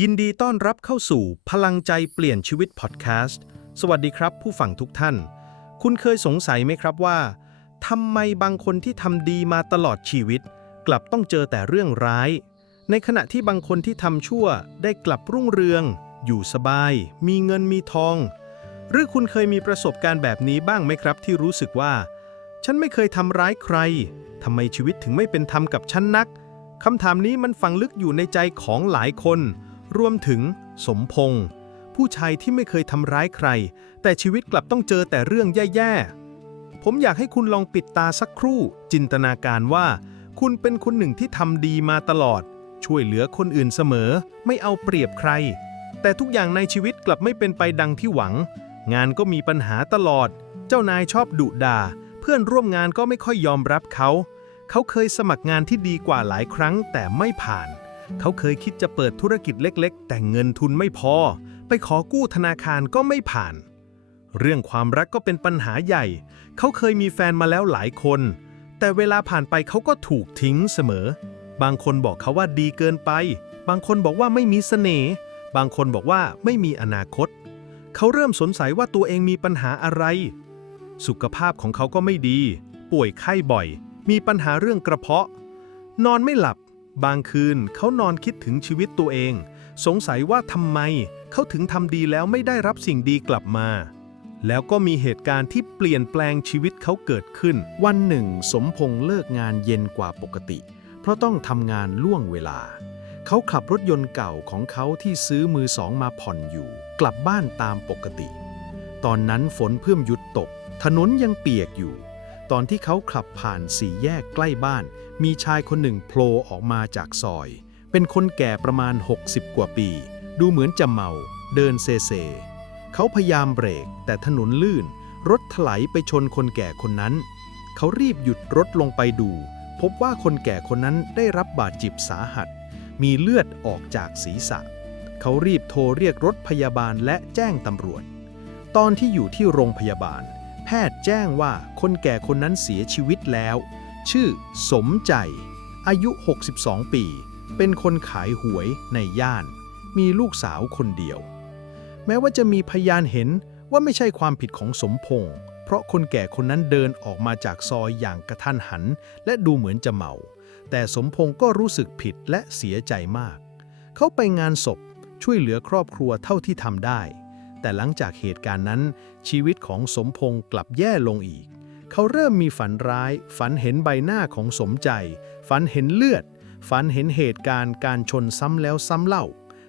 ยินดีต้อนรับเข้าสู่พลังใจเปลี่ยนชีวิตพอดแคสต์ สวัสดีครับผู้ฟังทุกท่าน คุณเคยสงสัยไหมครับว่าทำไมบางคนที่ทำดีมาตลอดชีวิต กลับต้องเจอแต่เรื่องร้าย ในขณะที่บางคนที่ทำชั่วได้กลับรุ่งเรือง อยู่สบาย มีเงินมีทอง หรือคุณเคยมีประสบการณ์แบบนี้บ้างไหมครับ ที่รู้สึกว่า ฉันไม่เคยทำร้ายใครทำไมชีวิตถึงไม่เป็นธรรมกับฉันนักคำถามนี้มันฝังลึกอยู่ในใจของหลายคน รวมถึง สมพงษ์ผู้ชายที่ไม่เคยทำร้ายใคร แต่ชีวิตกลับต้องเจอแต่เรื่องแย่ๆ ผมอยากให้คุณลองปิดตาสักครู่ จินตนาการว่า คุณเป็นคนหนึ่งที่ทำดีมาตลอด ช่วยเหลือคนอื่นเสมอ ไม่เอาเปรียบใคร แต่ทุกอย่างในชีวิตกลับไม่เป็นไปดังที่หวัง งานก็มีปัญหาตลอด เจ้านายชอบดุด่า เพื่อนร่วมงานก็ไม่ค่อยยอมรับเขา เขาเคยสมัครงานที่ดีกว่าหลายครั้งแต่ไม่ผ่าน เขาเคยคิดจะเปิดธุรกิจเล็กๆ แต่เงินทุนไม่พอ ไปขอกู้ธนาคารก็ไม่ผ่าน เรื่องความรักก็เป็นปัญหาใหญ่ เขาเคยมีแฟนมาแล้วหลายคน แต่เวลาผ่านไปเขาก็ถูกทิ้งเสมอ บางคนบอกเขาว่าดีเกินไป บางคนบอกว่าไม่มีเสน่ห์ บางคนบอกว่าไม่มีอนาคต เขาเริ่มสงสัยว่าตัวเองมีปัญหาอะไร สุขภาพของเขาก็ไม่ดี ป่วยไข้บ่อย มีปัญหาเรื่องกระเพาะ นอนไม่หลับ บางคืนเขานอนคิดถึงชีวิตตัวเอง สงสัยว่าทำไมเขาถึงทำดีแล้วไม่ได้รับสิ่งดีกลับมา แล้วก็มีเหตุการณ์ที่เปลี่ยนแปลงชีวิตเขาเกิดขึ้น วันหนึ่ง สมพงษ์เลิกงานเย็นกว่าปกติ เพราะต้องทำงานล่วงเวลา เขาขับรถยนต์เก่าของเขาที่ซื้อมือสองมาผ่อนอยู่ กลับบ้านตามปกติ ตอนนั้นฝนเพิ่มหยุดตก ถนนยังเปียกอยู่ ตอนที่เขาขับผ่านสี่แยกใกล้บ้าน มีชายคนหนึ่งโผล่ออกมาจากซอย เป็นคนแก่ประมาณ 60 กว่าปี ดูเหมือนจะเมา เดินเซเซ เขาพยายามเบรก แต่ถนนลื่น รถถลายไปชนคนแก่คนนั้น เขารีบหยุดรถลงไปดู พบว่าคนแก่คนนั้นได้รับบาดเจ็บสาหัส มีเลือดออกจากศีรษะ เขารีบโทรเรียกรถพยาบาลและแจ้งตำรวจ ตอนที่อยู่ที่โรงพยาบาล แพทย์แจ้งว่าคนแก่คนนั้นเสียชีวิตแล้ว ชื่อสมใจ อายุ 62 ปี เป็นคนขายหวยในย่าน มีลูกสาวคนเดียว แม้ว่าจะมีพยานเห็นว่าไม่ใช่ความผิดของสมพงษ์เพราะคนแก่คนนั้นเดินออกมาจากซอยอย่างกระทันหัน และดูเหมือนจะเมา แต่สมพงษ์ก็รู้สึกผิดและเสียใจมาก เขาไปงานศพช่วยเหลือครอบครัวเท่าที่ทำได้ แต่หลังจากเหตุการณ์นั้น ชีวิตของสมพงษ์กลับแย่ลงอีก เขาเริ่มมีฝันร้าย ฝันเห็นใบหน้าของสมใจ ฝันเห็นเลือด ฝันเห็นเหตุการณ์การชนซ้ำแล้วซ้ำเล่า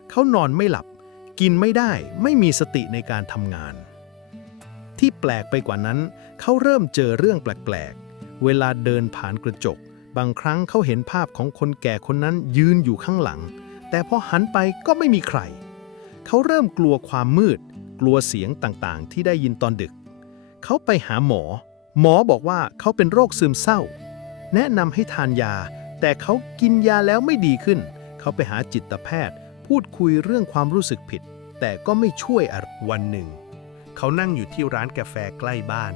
เขานอนไม่หลับ กินไม่ได้ ไม่มีสติในการทำงาน ที่แปลกไปกว่านั้น เขาเริ่มเจอเรื่องแปลกๆ เวลาเดินผ่านกระจก บางครั้งเขาเห็นภาพของคนแก่คนนั้นยืนอยู่ข้างหลัง แต่พอหันไปก็ไม่มีใครเขาเริ่มกลัวความมืด กลัวเสียงต่างๆ ที่ได้ยินตอนดึก เขาไปหาหมอ หมอบอกว่าเขาเป็นโรคซึมเศร้า แนะนำให้ทานยา แต่เขากินยาแล้วไม่ดีขึ้น เขาไปหาจิตแพทย์ พูดคุยเรื่องความรู้สึกผิด แต่ก็ไม่ช่วยอะไรวันหนึ่ง เขานั่งอยู่ที่ร้านกาแฟใกล้บ้าน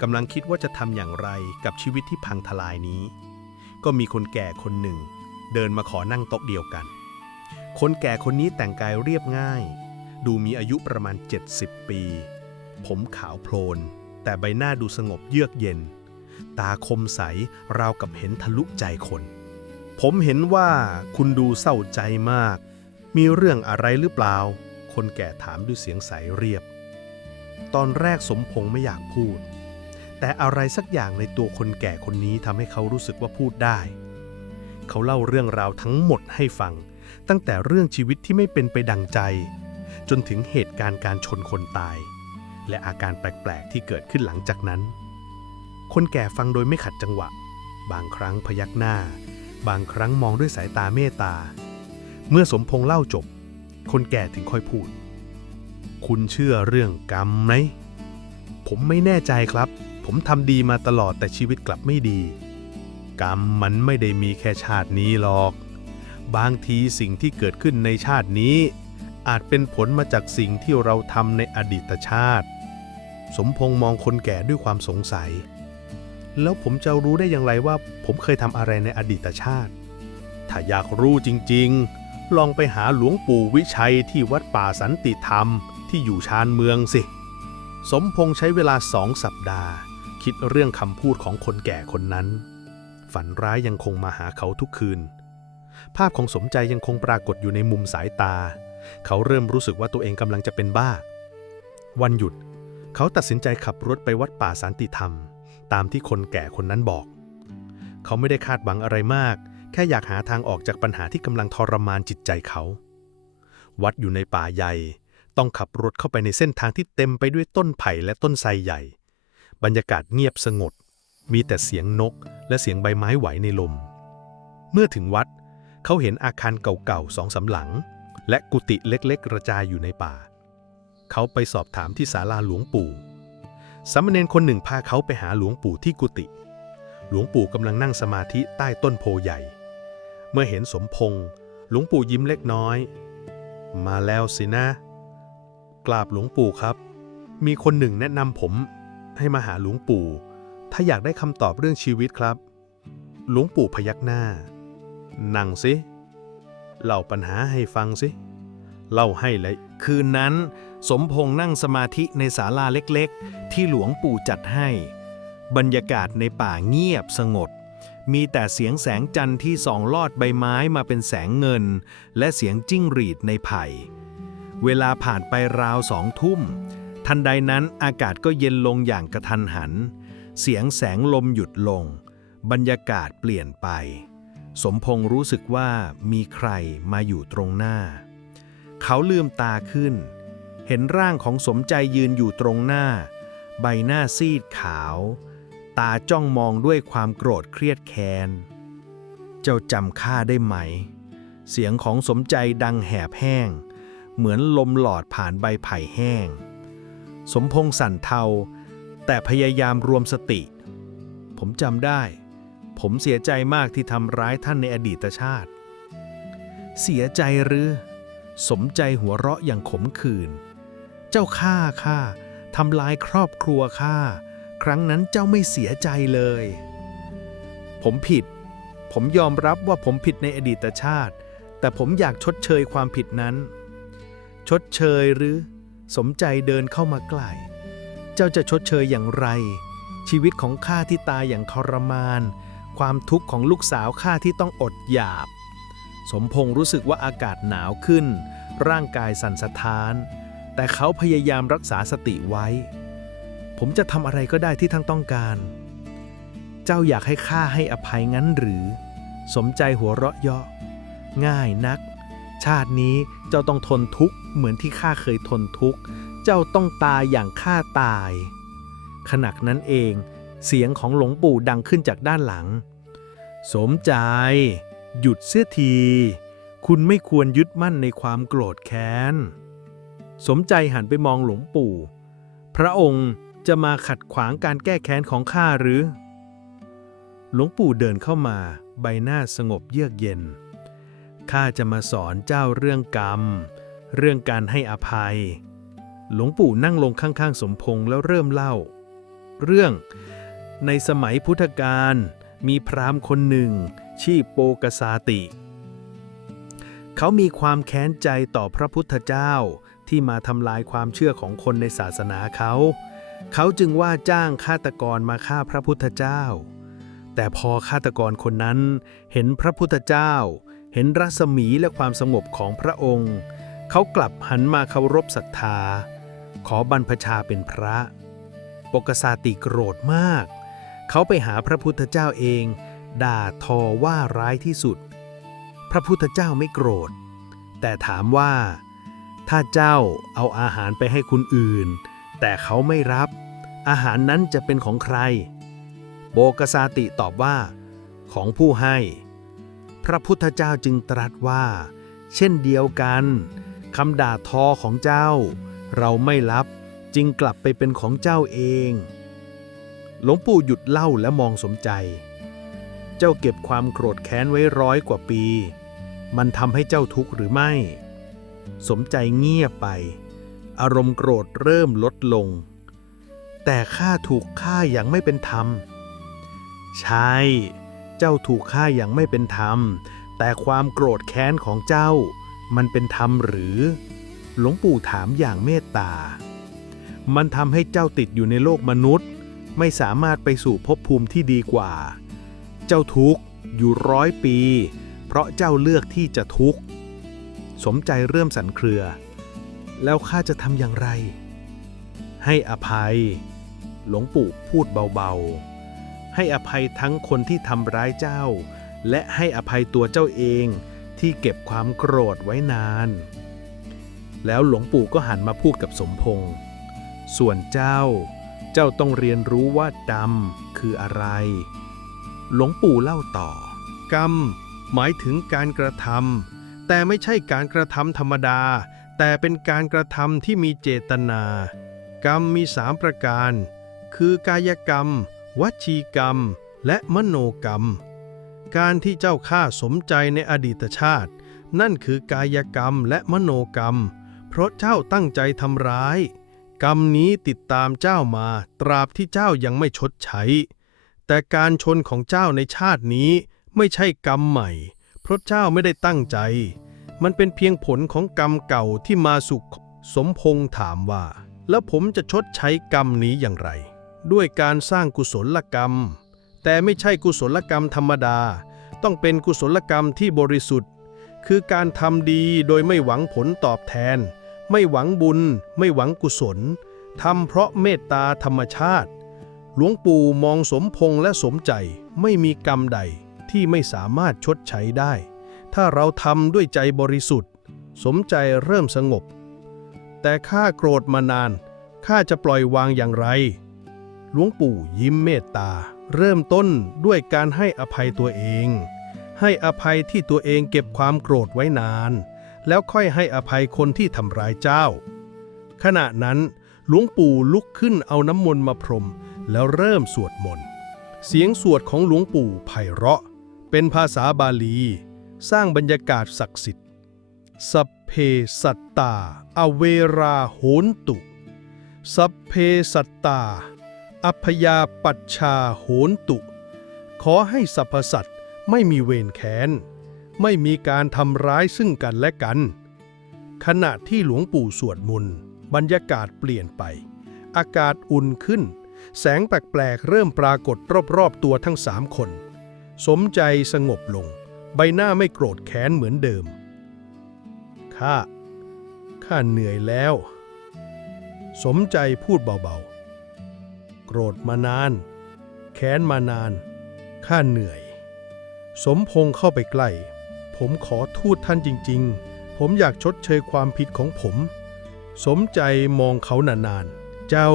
กำลังคิดว่าจะทำอย่างไรกับชีวิตที่พังทลายนี้ ก็มีคนแก่คนหนึ่ง เดินมาขอนั่งโต๊ะเดียวกัน คนแก่คนนี้แต่งกายเรียบง่าย ดูมีอายุประมาณ 70 ปี ผมขาวโพลน แต่ใบหน้าดูสงบเยือกเย็น ตาคมใส ราวกับเห็นทะลุใจคน ผมเห็นว่าคุณดูเศร้าใจมาก มีเรื่องอะไรหรือเปล่า คนแก่ถามด้วยเสียงใสเรียบ ตอนแรกสมพงษ์ไม่อยากพูด แต่อะไรสักอย่างในตัวคนแก่คนนี้ทำให้เขารู้สึกว่าพูดได้ เขาเล่าเรื่องราวทั้งหมดให้ฟัง ตั้งแต่เรื่องชีวิตที่ไม่เป็นไปดังใจ จนถึงเหตุการณ์การชนคนตาย และอาการแปลก ๆ ที่เกิดขึ้นหลังจากนั้น คนแก่ฟังโดยไม่ขัดจังหวะ บางครั้งพยักหน้า บางครั้งมองด้วยสายตาเมตตา เมื่อสมพงษ์เล่าจบ คนแก่ถึงค่อยพูด คุณเชื่อเรื่องกรรมไหม ผมไม่แน่ใจครับ ผมทำดีมาตลอดแต่ชีวิตกลับไม่ดี กรรมมันไม่ได้มีแค่ชาตินี้หรอก บางทีสิ่งที่เกิดขึ้นในชาตินี้ อาจเป็นผลมาจากสิ่งที่เราทำในอดีตชาติ สมพงษ์มองคนแก่ด้วยความสงสัย แล้วผมจะรู้ได้อย่างไรว่า ผมเคยทำอะไรในอดีตชาติ ถ้าอยากรู้จริงๆ ลองไปหาหลวงปู่วิชัยที่วัดป่าสันติธรรมที่อยู่ชานเมืองสิ สมพงษ์ใช้เวลาสองสัปดาห์ คิดเรื่องคำพูดของคนแก่คนนั้น ฝันร้ายยังคงมาหาเขาทุกคืน ภาพของสมใจยังคงปรากฏอยู่ในมุมสายตา เขาเริ่มรู้สึกว่าตัวเองกำลังจะเป็นบ้า วันหยุด เขาตัดสินใจขับรถไปวัดป่าสันติธรรม ตามที่คนแก่คนนั้นบอก เขาไม่ได้คาดหวังอะไรมาก แค่อยากหาทางออกจากปัญหาที่กำลังทรมานจิตใจเขา วัดอยู่ในป่าใหญ่ ต้องขับรถเข้าไปในเส้นทางที่เต็มไปด้วยต้นไผ่และต้นไทรใหญ่ บรรยากาศเงียบสงบ มีแต่เสียงนกและเสียงใบไม้ไหวในลม เมื่อถึงวัด เขาเห็นอาคารเก่าๆสองสาหลัง และกุฏิเล็กๆ กระจายอยู่ในป่า เขาไปสอบถามที่ศาลาหลวงปู่สามเณรคนหนึ่งพาเขาไปหาหลวงปู่ที่กุฏิหลวงปู่กำลังนั่งสมาธิใต้ต้นโพใหญ่ เมื่อเห็นสมพงษ์หลวงปู่ยิ้มเล็กน้อย มาแล้วสินะ กราบหลวงปู่ครับ มีคนหนึ่งแนะนำผมให้มาหาหลวงปู่ ถ้าอยากได้คำตอบเรื่องชีวิตครับ หลวงปู่พยักหน้า นั่งสิ เล่าปัญหาให้ฟังสิ เล่าให้เลย คืนนั้น สมพงษ์นั่งสมาธิในศาลาเล็กๆ ที่หลวงปู่จัดให้ บรรยากาศในป่าเงียบสงบ มีแต่เสียงแสงจันทร์ที่ส่องลอดใบไม้มาเป็นแสงเงิน และเสียงจิ้งหรีดในไผ่ เวลาผ่านไปราวสองทุ่ม ทันใดนั้นอากาศก็เย็นลงอย่างกระทันหัน เสียงแสงลมหยุดลง บรรยากาศเปลี่ยนไป สมพงษ์รู้สึกว่ามีใครมาอยู่ตรงหน้า เขาลืมตาขึ้น เห็นร่างของสมใจยืนอยู่ตรงหน้า ใบหน้าซีดขาว ตาจ้องมองด้วยความโกรธเครียดแค้น เจ้าจำข้าได้ไหม เสียงของสมใจดังแหบแห้ง เหมือนลมหลอดผ่านใบไผ่แห้ง สมพงษ์สั่นเทา แต่พยายามรวมสติ ผมจำได้ ผมเสียใจมากที่ทำร้ายท่านในอดีตชาติ เสียใจหรือ สมใจหัวเราะอย่างขมขื่น เจ้าข้าข้าทำลายครอบครัวข้า ครั้งนั้นเจ้าไม่เสียใจเลย ผมผิด ผมยอมรับว่าผมผิดในอดีตชาติ แต่ผมอยากชดเชยความผิดนั้น ชดเชยหรือ สมใจเดินเข้ามาใกล้ เจ้าจะชดเชยอย่างไรชีวิตของข้าที่ตายอย่างทรมาน ความทุกข์ของลูกสาวข้าที่ต้องอดหยาบ สมพงษ์รู้สึกว่าอากาศหนาวขึ้น ร่างกายสั่นสะท้าน แต่เขาพยายามรักษาสติไว้ ผมจะทำอะไรก็ได้ที่ท่านต้องการ เจ้าอยากให้ข้าให้อภัยงั้นหรือ สมใจหัวเราะเยาะ ง่ายนัก ชาตินี้เจ้าต้องทนทุกข์เหมือนที่ข้าเคยทนทุกข์ เจ้าต้องตายอย่างข้าตาย ขณะนั้นเอง เสียงของหลวงปู่ดังขึ้นจากด้านหลัง สมใจ หยุดเสียที คุณไม่ควรยึดมั่นในความโกรธแค้น สมใจหันไปมองหลวงปู่ พระองค์จะมาขัดขวางการแก้แค้นของข้าหรือ หลวงปู่เดินเข้ามา ใบหน้าสงบเยือกเย็น ข้าจะมาสอนเจ้าเรื่องกรรม เรื่องการให้อภัย หลวงปู่นั่งลงข้างๆ สมพงษ์แล้วเริ่มเล่า เรื่อง ในสมัยพุทธกาลมีพราหมณ์คนหนึ่ง ชื่อโปกสาติ เขามีความแค้นใจต่อพระพุทธเจ้าที่มาทำลายความเชื่อของคนในศาสนาเขา เขาจึงว่าจ้างฆาตกรมาฆ่าพระพุทธเจ้า แต่พอฆาตกรคนนั้นเห็นพระพุทธเจ้า เห็นรัศมีและความสงบของพระองค์ เขากลับหันมาเคารพศรัทธา ขอบรรพชาเป็นพระ ปกสาติโกรธมาก เขาไปหาพระพุทธเจ้าเอง ด่าทอว่าร้ายที่สุด พระพุทธเจ้าไม่โกรธ แต่ถามว่า ถ้าเจ้าเอาอาหารไปให้คนอื่น แต่เขาไม่รับ อาหารนั้นจะเป็นของใคร โบกสาติตอบว่า ของผู้ให้ พระพุทธเจ้าจึงตรัสว่า เช่นเดียวกันคำด่าทอของเจ้า เราไม่รับจึงกลับไปเป็นของเจ้าเอง หลวงปู่หยุดเล่าและมองสมใจ เจ้าเก็บความโกรธแค้นไว้ร้อยกว่าปี มันทำให้เจ้าทุกข์หรือไม่ สมใจเงียบไป อารมณ์โกรธเริ่มลดลง แต่ข้าถูกฆ่าอย่างไม่เป็นธรรม ใช่ เจ้าถูกฆ่าอย่างไม่เป็นธรรม แต่ความโกรธแค้นของเจ้า มันเป็นธรรมหรือ หลวงปู่ถามอย่างเมตตา มันทำให้เจ้าติดอยู่ในโลกมนุษย์ ไม่สามารถไปสู่ภพภูมิที่ดีกว่า เจ้าทุกข์อยู่ร้อยปี เพราะเจ้าเลือกที่จะทุกข์ สมใจเริ่มสันเครือ แล้วข้าจะทำอย่างไร ให้อภัย หลวงปู่พูดเบาๆ ให้อภัยทั้งคนที่ทำร้ายเจ้า และให้อภัยตัวเจ้าเองที่เก็บความโกรธไว้นาน แล้วหลวงปู่ก็หันมาพูดกับสมพงษ์ส่วนเจ้า เจ้าต้องเรียนรู้ว่าดำคืออะไร หลวงปู่เล่าต่อ กรรม หมายถึงการกระทำแต่ไม่ใช่การกระทำธรรมดา แต่เป็นการกระทำที่มีเจตนา กรรมมีสามประการ คือกายกรรม วจีกรรม และมโนกรรม การที่เจ้าข้าสมใจในอดีตชาติ นั่นคือกายกรรมและมโนกรรม เพราะเจ้าตั้งใจทำร้าย กรรมนี้ติดตามเจ้ามาตราบที่เจ้ายังไม่ชดใช้ แต่การชนของเจ้าในชาตินี้ไม่ใช่กรรมใหม่ เพราะเจ้าไม่ได้ตั้งใจ มันเป็นเพียงผลของกรรมเก่าที่มาสุขสมพงษ์ถามว่า แล้วผมจะชดใช้กรรมนี้อย่างไร ด้วยการสร้างกุศลกรรม แต่ไม่ใช่กุศลกรรมธรรมดา ต้องเป็นกุศลกรรมที่บริสุทธิ์ คือการทำดีโดยไม่หวังผลตอบแทน ไม่หวังบุญ ไม่หวังกุศลทำเพราะเมตตาธรรมชาติ หลวงปู่มองสมพงษ์และสมใจไม่มีกรรมใดที่ไม่สามารถชดใช้ได้ ถ้าเราทำด้วยใจบริสุทธิ์ สมใจเริ่มสงบ แต่ข้าโกรธมานานข้าจะปล่อยวางอย่างไร หลวงปู่ยิ้มเมตตา เริ่มต้นด้วยการให้อภัยตัวเอง ให้อภัยที่ตัวเองเก็บความโกรธไว้นาน แล้วค่อยให้อภัยคนที่ทำร้ายเจ้า ขณะนั้นหลวงปู่ลุกขึ้นเอาน้ำมนต์มาพรม แล้วเริ่มสวดมนต์ เสียงสวดของหลวงปู่ไพเราะ เป็นภาษาบาลี สร้างบรรยากาศศักดิ์สิทธิ์สัพเพสัตตา อเวราโหนตุ สัพเพสัตตา อัพยาปัชชาโหนตุ ขอให้สรรพสัตว์ไม่มีเวรแค้น ไม่มีการทำร้ายซึ่งกันและกัน ขณะที่หลวงปู่สวดมนต์บรรยากาศเปลี่ยนไป อากาศอุ่นขึ้น แสงแปลกๆเริ่มปรากฏรอบๆตัวทั้งสามคน สมใจสงบลง ใบหน้าไม่โกรธแค้นเหมือนเดิม ข้า ข้าเหนื่อยแล้ว สมใจพูดเบาๆ โกรธมานาน แค้นมานาน ข้าเหนื่อย สมพงษ์เข้าไปใกล้ ผมขอทูตท่านจริง ๆ ผมอยากชดเชยความผิดของผม สมใจมองเขานานๆ เจ้า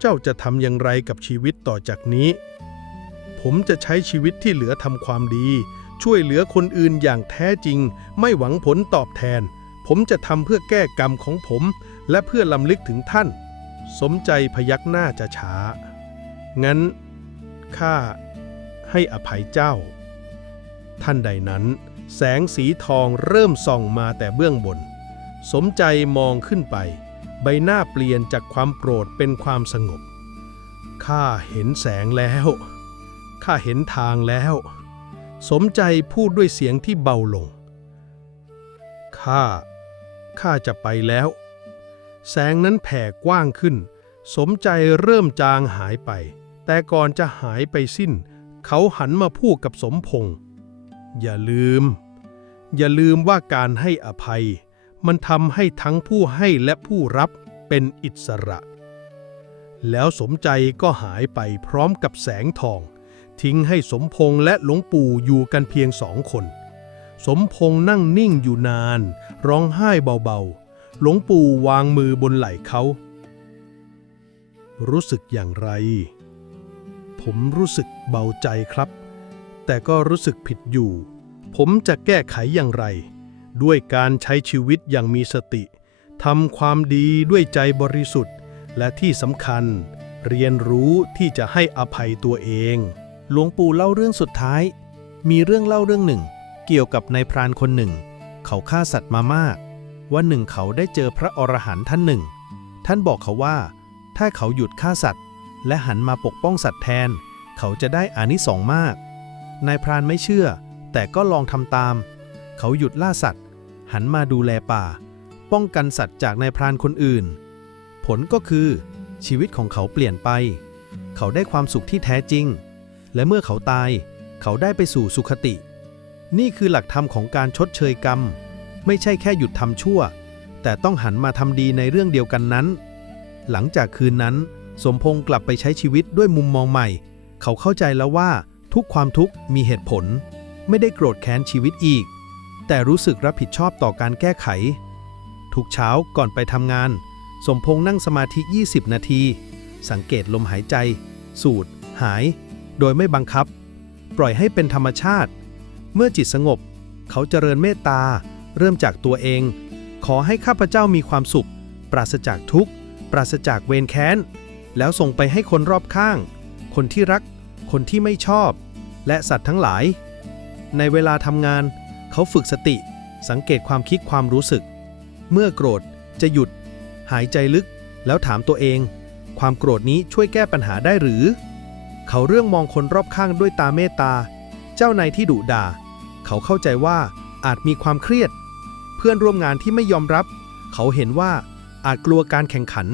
เจ้าจะทำอย่างไรกับชีวิตต่อจากนี้ ผมจะใช้ชีวิตที่เหลือทำความดี ช่วยเหลือคนอื่นอย่างแท้จริง ไม่หวังผลตอบแทน ผมจะทำเพื่อแก้กรรมของผม และเพื่อลำลึกถึงท่าน สมใจพยักหน้าจะช้า งั้นข้าให้อภัยเจ้า ท่านใดนั้น แสงสีทองเริ่มส่องมาแต่เบื้องบน สมใจมองขึ้นไป ใบหน้าเปลี่ยนจากความโกรธเป็นความสงบ ข้าเห็นแสงแล้ว ข้าเห็นทางแล้ว สมใจพูดด้วยเสียงที่เบาลง ข้า ข้าจะไปแล้ว แสงนั้นแผ่กว้างขึ้น สมใจเริ่มจางหายไป แต่ก่อนจะหายไปสิ้น เขาหันมาพูดกับสมพงษ์ อย่าลืม อย่าลืมว่าการให้อภัย มันทำให้ทั้งผู้ให้และผู้รับเป็นอิสระ แล้วสมใจก็หายไปพร้อมกับแสงทอง ทิ้งให้สมพงษ์และหลวงปู่อยู่กันเพียงสองคน สมพงษ์นั่งนิ่งอยู่นาน ร้องไห้เบาๆ หลวงปู่วางมือบนไหล่เขา รู้สึกอย่างไร ผมรู้สึกเบาใจครับ แต่ก็รู้สึกผิดอยู่ ผมจะแก้ไขอย่างไร ด้วยการใช้ชีวิตอย่างมีสติทำความดีด้วยใจบริสุทธิ์ และที่สำคัญ เรียนรู้ที่จะให้อภัยตัวเอง หลวงปู่เล่าเรื่องสุดท้าย มีเรื่องเล่าเรื่องหนึ่ง เกี่ยวกับนายพรานคนหนึ่ง เขาฆ่าสัตว์มามาก วันหนึ่งเขาได้เจอพระอรหันต์ท่านหนึ่ง ท่านบอกเขาว่า ถ้าเขาหยุดฆ่าสัตว์ และหันมาปกป้องสัตว์แทน เขาจะได้อานิสงส์มาก นายพรานไม่เชื่อ แต่ก็ลองทำตาม เขาหยุดล่าสัตว์ หันมาดูแลป่า ป้องกันสัตว์จากนายพรานคนอื่น ผลก็คือ ชีวิตของเขาเปลี่ยนไป เขาได้ความสุขที่แท้จริง และเมื่อเขาตาย เขาได้ไปสู่สุขติ นี่คือหลักธรรมของการชดเชยกรรม ไม่ใช่แค่หยุดทำชั่ว แต่ต้องหันมาทำดีในเรื่องเดียวกันนั้น หลังจากคืนนั้น สมพงษ์กลับไปใช้ชีวิตด้วยมุมมองใหม่ เขาเข้าใจแล้วว่า ทุกความทุกข์มีเหตุผล ไม่ได้โกรธแค้นชีวิตอีก แต่รู้สึกรับผิดชอบต่อการแก้ไข ทุกเช้าก่อนไปทำงาน สมพงษ์นั่งสมาธิ 20 นาที สังเกตลมหายใจ สูดหาย โดยไม่บังคับ ปล่อยให้เป็นธรรมชาติ เมื่อจิตสงบ เขาเจริญเมตตา เริ่มจากตัวเอง ขอให้ข้าพเจ้ามีความสุข ปราศจากทุกข์ ปราศจากเวรแค้น แล้วส่งไปให้คนรอบข้าง คนที่รัก คนที่ไม่ชอบ และสัตว์ทั้งหลาย ในเวลาทำงาน เขาฝึกสติ สังเกตความคิดความรู้สึก เมื่อโกรธจะหยุด หายใจลึก แล้วถามตัวเอง ความโกรธนี้ช่วยแก้ปัญหาได้หรือ เขาเรื่องมองคนรอบข้างด้วยตาเมตตา เจ้านายที่ดุด่า เขาเข้าใจว่าอาจมีความเครียด เพื่อนร่วมงานที่ไม่ยอมรับ เขาเห็นว่าอาจกลัวการแข่งขัน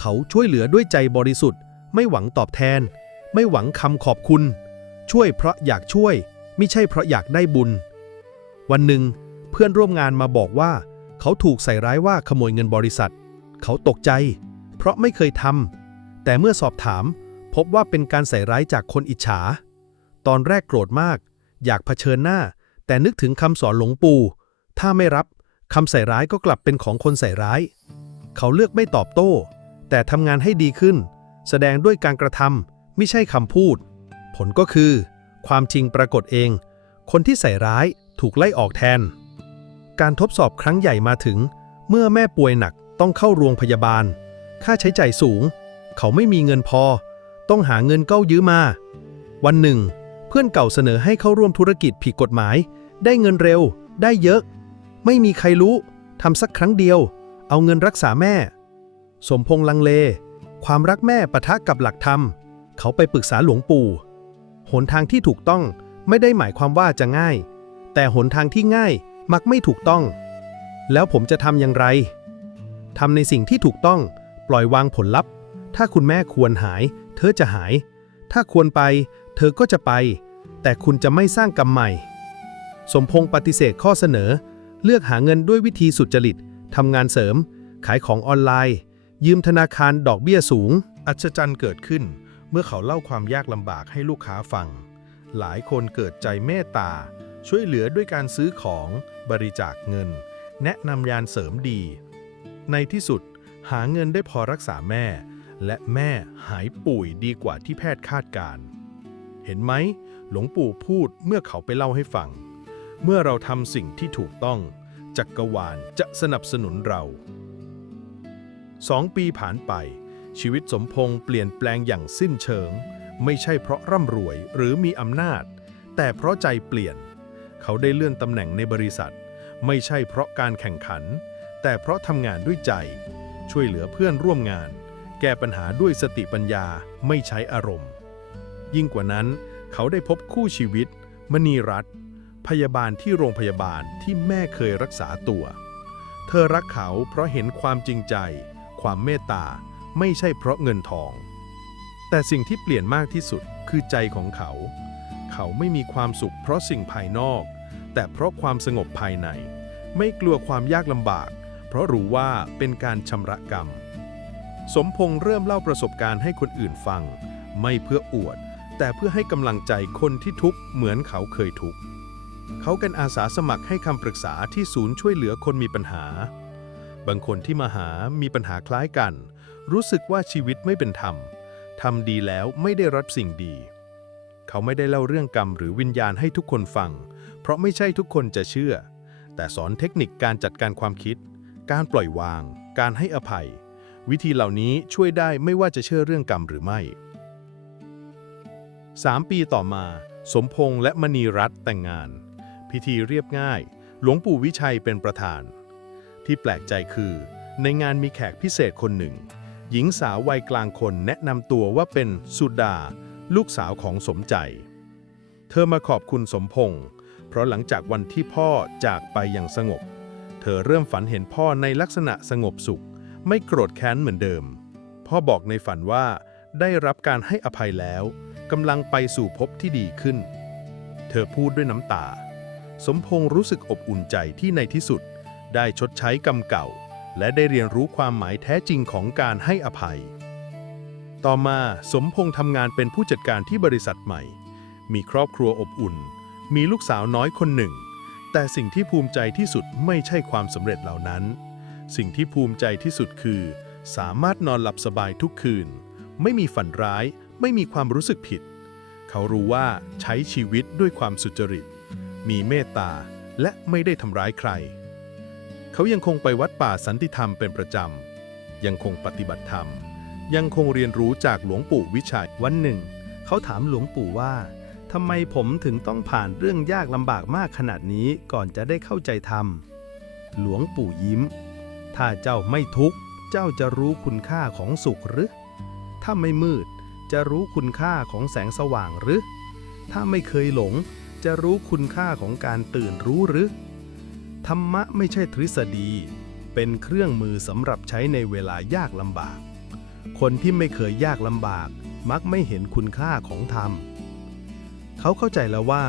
เขาช่วยเหลือด้วยใจบริสุทธิ์ ไม่หวังตอบแทน ไม่หวังคำขอบคุณ ช่วยเพราะอยากช่วย ไม่ใช่เพราะอยากได้บุญ วันหนึ่ง เพื่อนร่วมงานมาบอกว่า เขาถูกใส่ร้ายว่าขโมยเงินบริษัท เขาตกใจ เพราะไม่เคยทำแต่เมื่อสอบถาม พบว่าเป็นการใส่ร้ายจากคนอิจฉา ตอนแรกโกรธมาก อยากเผชิญหน้า แต่นึกถึงคำสอนหลวงปู่ ถ้าไม่รับคำใส่ร้ายก็กลับเป็นของคนใส่ร้าย เขาเลือกไม่ตอบโต้ แต่ทำงานให้ดีขึ้น แสดงด้วยการกระทำ ไม่ใช่คำพูด ผลก็คือ ความจริงปรากฏเอง คนที่ใส่ร้ายถูกไล่ออกแทน การทดสอบครั้งใหญ่มาถึง เมื่อแม่ป่วยหนักต้องเข้าโรงพยาบาล ค่าใช้จ่ายสูง เขาไม่มีเงินพอ ต้องหาเงินเก้ายื้อมา วันหนึ่ง เพื่อนเก่าเสนอให้เข้าร่วมธุรกิจผิดกฎหมาย ได้เงินเร็ว ได้เยอะ ไม่มีใครรู้ทำสักครั้งเดียว เอาเงินรักษาแม่ สมพงษ์ลังเล ความรักแม่ปะทะกับหลักธรรม เขาไปปรึกษาหลวงปู่ หนทางที่ถูกต้องไม่ได้หมายความว่าจะง่าย แต่หนทางที่ง่ายมักไม่ถูกต้อง แล้วผมจะทำอย่างไรทำในสิ่งที่ถูกต้อง ปล่อยวางผลลัพธ์ ถ้าคุณแม่ควรหาย เธอจะหาย ถ้าควรไป เธอก็จะไป แต่คุณจะไม่สร้างกรรมใหม่ สมพงษ์ปฏิเสธข้อเสนอ เลือกหาเงินด้วยวิธีสุจริตทำงานเสริม ขายของออนไลน์ ยืมธนาคารดอกเบี้ยสูง อัศจรรย์เกิดขึ้น เมื่อเขาเล่าความยากลำบากให้ลูกค้าฟัง หลายคนเกิดใจเมตตา ช่วยเหลือด้วยการซื้อของบริจาคเงิน แนะนำยานเสริมดี ในที่สุดหาเงินได้พอรักษาแม่ และแม่หายป่วยดีกว่าที่แพทย์คาดการ เห็นไหม หลวงปู่พูดเมื่อเขาไปเล่าให้ฟัง เมื่อเราทำสิ่งที่ถูกต้อง จักรวาลจะสนับสนุนเราสองปีผ่านไป ชีวิตสมพงษ์เปลี่ยนแปลงอย่างสิ้นเชิง ไม่ใช่เพราะร่ำรวยหรือมีอำนาจ แต่เพราะใจเปลี่ยน เขาได้เลื่อนตำแหน่งในบริษัท ไม่ใช่เพราะการแข่งขัน แต่เพราะทำงานด้วยใจ ช่วยเหลือเพื่อนร่วมงาน แก้ปัญหาด้วยสติปัญญาไม่ใช้อารมณ์ ยิ่งกว่านั้นเขาได้พบคู่ชีวิต มณีรัตน์พยาบาลที่โรงพยาบาลที่แม่เคยรักษาตัว เธอรักเขาเพราะเห็นความจริงใจ ความเมตตา ไม่ใช่เพราะเงินทอง แต่สิ่งที่เปลี่ยนมากที่สุดคือใจของเขา เขาไม่มีความสุขเพราะสิ่งภายนอก แต่เพราะความสงบภายใน ไม่กลัวความยากลำบาก เพราะรู้ว่าเป็นการชำระกรรม สมพงษ์เริ่มเล่าประสบการณ์ให้คนอื่นฟัง ไม่เพื่ออวด แต่เพื่อให้กำลังใจคนที่ทุกข์เหมือนเขาเคยทุกข์เขากันอาสาสมัครให้คำปรึกษาที่ศูนย์ช่วยเหลือคนมีปัญหา บางคนที่มาหามีปัญหาคล้ายกัน รู้สึกว่าชีวิตไม่เป็นธรรมทำดีแล้วไม่ได้รับสิ่งดี เขาไม่ได้เล่าเรื่องกรรมหรือวิญญาณให้ทุกคนฟัง เพราะไม่ใช่ทุกคนจะเชื่อ แต่สอนเทคนิคการจัดการความคิด การปล่อยวาง การให้อภัย วิธีเหล่านี้ช่วยได้ไม่ว่าจะเชื่อเรื่องกรรมหรือไม่ 3 ปีต่อมา สมพงษ์และมณีรัตน์แต่งงาน พิธีเรียบง่าย หลวงปู่วิชัยเป็นประธาน ที่แปลกใจคือ ในงานมีแขกพิเศษคนหนึ่ง หญิงสาววัยกลางคนแนะนำตัวว่าเป็นสุดา ลูกสาวของสมใจ เธอมาขอบคุณสมพงษ์เพราะหลังจากวันที่พ่อจากไปอย่างสงบ เธอเริ่มฝันเห็นพ่อในลักษณะสงบสุข ไม่โกรธแค้นเหมือนเดิม พ่อบอกในฝันว่าได้รับการให้อภัยแล้วกำลังไปสู่ภพที่ดีขึ้น เธอพูดด้วยน้ำตา สมพงษ์รู้สึกอบอุ่นใจที่ในที่สุด ได้ชดใช้กรรมเก่า และได้เรียนรู้ความหมายแท้จริงของการให้อภัย ต่อมาสมพงษ์ทำงานเป็นผู้จัดการที่บริษัทใหม่ มีครอบครัวอบอุ่น มีลูกสาวน้อยคนหนึ่ง แต่สิ่งที่ภูมิใจที่สุดไม่ใช่ความสำเร็จเหล่านั้น สิ่งที่ภูมิใจที่สุดคือ สามารถนอนหลับสบายทุกคืน ไม่มีฝันร้าย ไม่มีความรู้สึกผิด เขารู้ว่าใช้ชีวิตด้วยความสุจริต มีเมตตาและไม่ได้ทำร้ายใคร เขายังคงไปวัดป่าสันติธรรมเป็นประจำ ยังคงปฏิบัติธรรม ยังคงเรียนรู้จากหลวงปู่วิชัย วันหนึ่ง เขาถามหลวงปู่ว่าทำไมผมถึงต้องผ่านเรื่องยากลำบากมากขนาดนี้ก่อนจะได้เข้าใจธรรม หลวงปู่ยิ้ม ถ้าเจ้าไม่ทุกข์ เจ้าจะรู้คุณค่าของสุขหรือ ถ้าไม่มืด จะรู้คุณค่าของแสงสว่างหรือ ถ้าไม่เคยหลง จะรู้คุณค่าของการตื่นรู้หรือ ธรรมะไม่ใช่ทฤษฎี เป็นเครื่องมือสำหรับใช้ในเวลายากลำบาก คนที่ไม่เคยยากลำบาก มักไม่เห็นคุณค่าของธรรม เขาเข้าใจแล้วว่า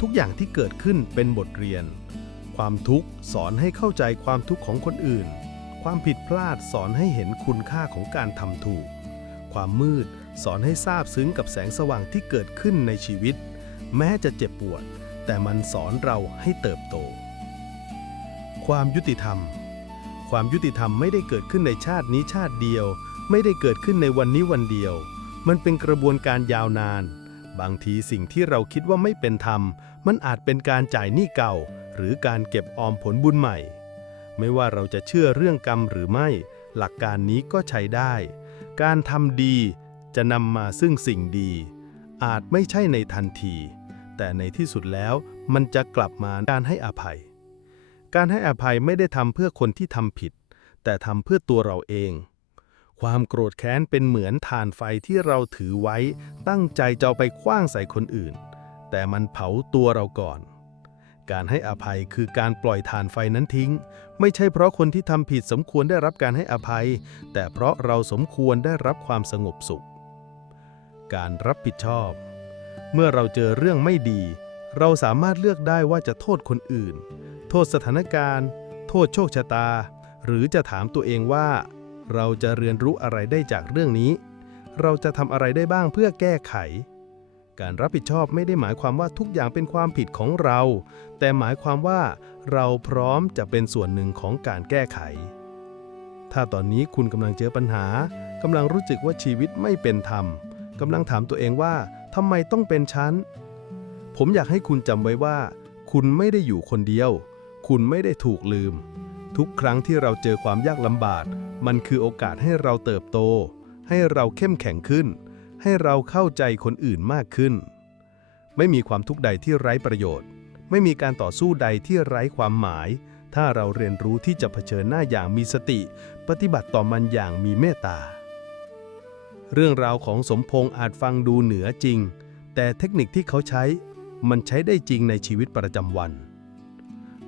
ทุกอย่างที่เกิดขึ้นเป็นบทเรียน ความทุกข์สอนให้เข้าใจความทุกข์ของคนอื่น ความผิดพลาดสอนให้เห็นคุณค่าของการทำถูก ความมืดสอนให้ทราบซึ้งกับแสงสว่างที่เกิดขึ้นในชีวิต แม้จะเจ็บปวด แต่มันสอนเราให้เติบโต ความยุติธรรม ความยุติธรรมไม่ได้เกิดขึ้นในชาตินี้ชาติเดียว ไม่ได้เกิดขึ้นในวันนี้วันเดียว มันเป็นกระบวนการยาวนาน บางทีสิ่งที่เราคิดว่าไม่เป็นธรรม มันอาจเป็นการจ่ายหนี้เก่า หรือการเก็บออมผลบุญใหม่ ไม่ว่าเราจะเชื่อเรื่องกรรมหรือไม่ หลักการนี้ก็ใช้ได้ การทำดีจะนำมาซึ่งสิ่งดี อาจไม่ใช่ในทันที แต่ในที่สุดแล้วมันจะกลับมาการให้อภัย การให้อภัยไม่ได้ทำเพื่อคนที่ทำผิด แต่ทำเพื่อตัวเราเอง ความโกรธแค้นเป็นเหมือนถ่านไฟที่เราถือไว้ตั้งใจจะไปคว้างใส่คนอื่น แต่มันเผาตัวเราก่อน การให้อภัยคือการปล่อยถ่านไฟนั้นทิ้ง ไม่ใช่เพราะคนที่ทำผิดสมควรได้รับการให้อภัย แต่เพราะเราสมควรได้รับความสงบสุข การรับผิดชอบ เมื่อเราเจอเรื่องไม่ดี เราสามารถเลือกได้ว่าจะโทษคนอื่น โทษสถานการณ์ โทษโชคชะตา หรือจะถามตัวเองว่า เราจะเรียนรู้อะไรได้จากเรื่องนี้ เราจะทำอะไรได้บ้างเพื่อแก้ไข การรับผิดชอบไม่ได้หมายความว่าทุกอย่างเป็นความผิดของเรา แต่หมายความว่า เราพร้อมจะเป็นส่วนหนึ่งของการแก้ไข ถ้าตอนนี้คุณกำลังเจอปัญหากำลังรู้สึกว่าชีวิตไม่เป็นธรรมกำลังถามตัวเองว่าทำไมต้องเป็นฉันผมอยากให้คุณจำไว้ว่า คุณไม่ได้อยู่คนเดียว คุณไม่ได้ถูกลืม ทุกครั้งที่เราเจอความยากลำบาก มันคือโอกาสให้เราเติบโต ให้เราเข้มแข็งขึ้น ให้เราเข้าใจคนอื่นมากขึ้น ไม่มีความทุกข์ใดที่ไร้ประโยชน์ ไม่มีการต่อสู้ใดที่ไร้ความหมาย ถ้าเราเรียนรู้ที่จะเผชิญหน้าอย่างมีสติ ปฏิบัติต่อมันอย่างมีเมตตา เรื่องราวของสมพงษ์อาจฟังดูเหนือจริง แต่เทคนิคที่เขาใช้ มันใช้ได้จริงในชีวิตประจำวัน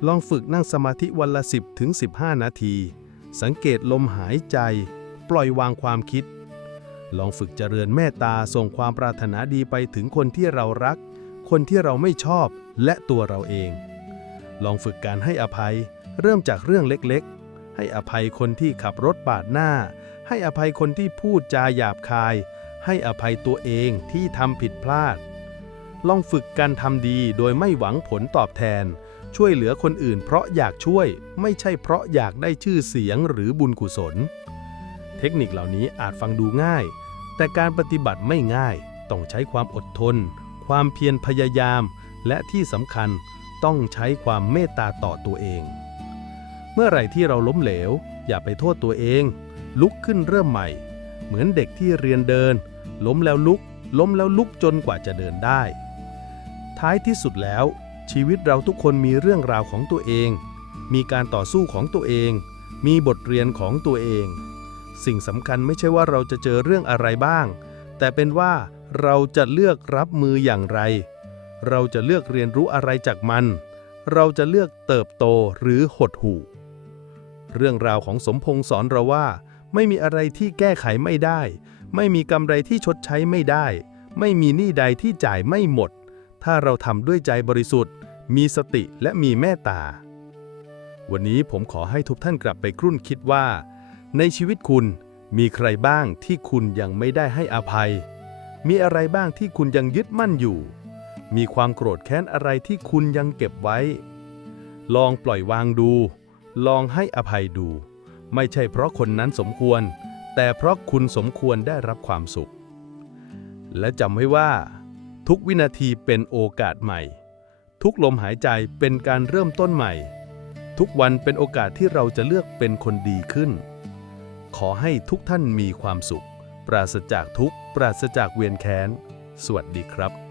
ลองฝึกนั่งสมาธิวันละ 10ถึง15 นาที สังเกตลมหายใจ ปล่อยวางความคิด ลองฝึกเจริญเมตตาส่งความปรารถนาดีไปถึงคนที่เรารัก คนที่เราไม่ชอบและตัวเราเอง ลองฝึกการให้อภัย เริ่มจากเรื่องเล็กๆ ให้อภัยคนที่ขับรถปาดหน้า ให้อภัยคนที่พูดจาหยาบคาย ให้อภัยตัวเองที่ทำผิดพลาด ลองฝึกการทำดีโดยไม่หวังผลตอบแทน ช่วยเหลือคนอื่นเพราะอยากช่วยไม่ใช่เพราะอยากได้ชื่อเสียงหรือบุญกุศล เทคนิคเหล่านี้อาจฟังดูง่าย แต่การปฏิบัติไม่ง่าย ต้องใช้ความอดทน ความเพียรพยายาม และที่สำคัญต้องใช้ความเมตตาต่อตัวเอง เมื่อไหร่ที่เราล้มเหลว อย่าไปโทษตัวเอง ลุกขึ้นเริ่มใหม่ เหมือนเด็กที่เรียนเดิน ล้มแล้วลุก ล้มแล้วลุกจนกว่าจะเดินได้ ท้ายที่สุดแล้ว ชีวิตเราทุกคนมีเรื่องราวของตัวเอง มีการต่อสู้ของตัวเอง มีบทเรียนของตัวเอง สิ่งสำคัญไม่ใช่ว่าเราจะเจอเรื่องอะไรบ้าง แต่เป็นว่าเราจะเลือกรับมืออย่างไร เราจะเลือกเรียนรู้อะไรจากมัน เราจะเลือกเติบโตหรือหดหู่ เรื่องราวของสมพงษ์สอนเราว่า ไม่มีอะไรที่แก้ไขไม่ได้ ไม่มีกำไรที่ชดใช้ไม่ได้ ไม่มีหนี้ใดที่จ่ายไม่หมด ถ้าเราทำด้วยใจบริสุทธิ์ มีสติและมีเมตตา วันนี้ผมขอให้ทุกท่านกลับไปครุ่นคิดว่า ในชีวิตคุณมีใครบ้างที่คุณยังไม่ได้ให้อภัย มีอะไรบ้างที่คุณยังยึดมั่นอยู่ มีความโกรธแค้นอะไรที่คุณยังเก็บไว้ ลองปล่อยวางดู ลองให้อภัยดู ไม่ใช่เพราะคนนั้นสมควร แต่เพราะคุณสมควรได้รับความสุข และจำไว้ว่า ทุกวินาทีเป็นโอกาสใหม่ ทุกลมหายใจเป็นการเริ่มต้นใหม่ ทุกวันเป็นโอกาสที่เราจะเลือกเป็นคนดีขึ้น ขอให้ทุกท่านมีความสุข ปราศจากทุกปราศจากเวียนแค้น สวัสดีครับ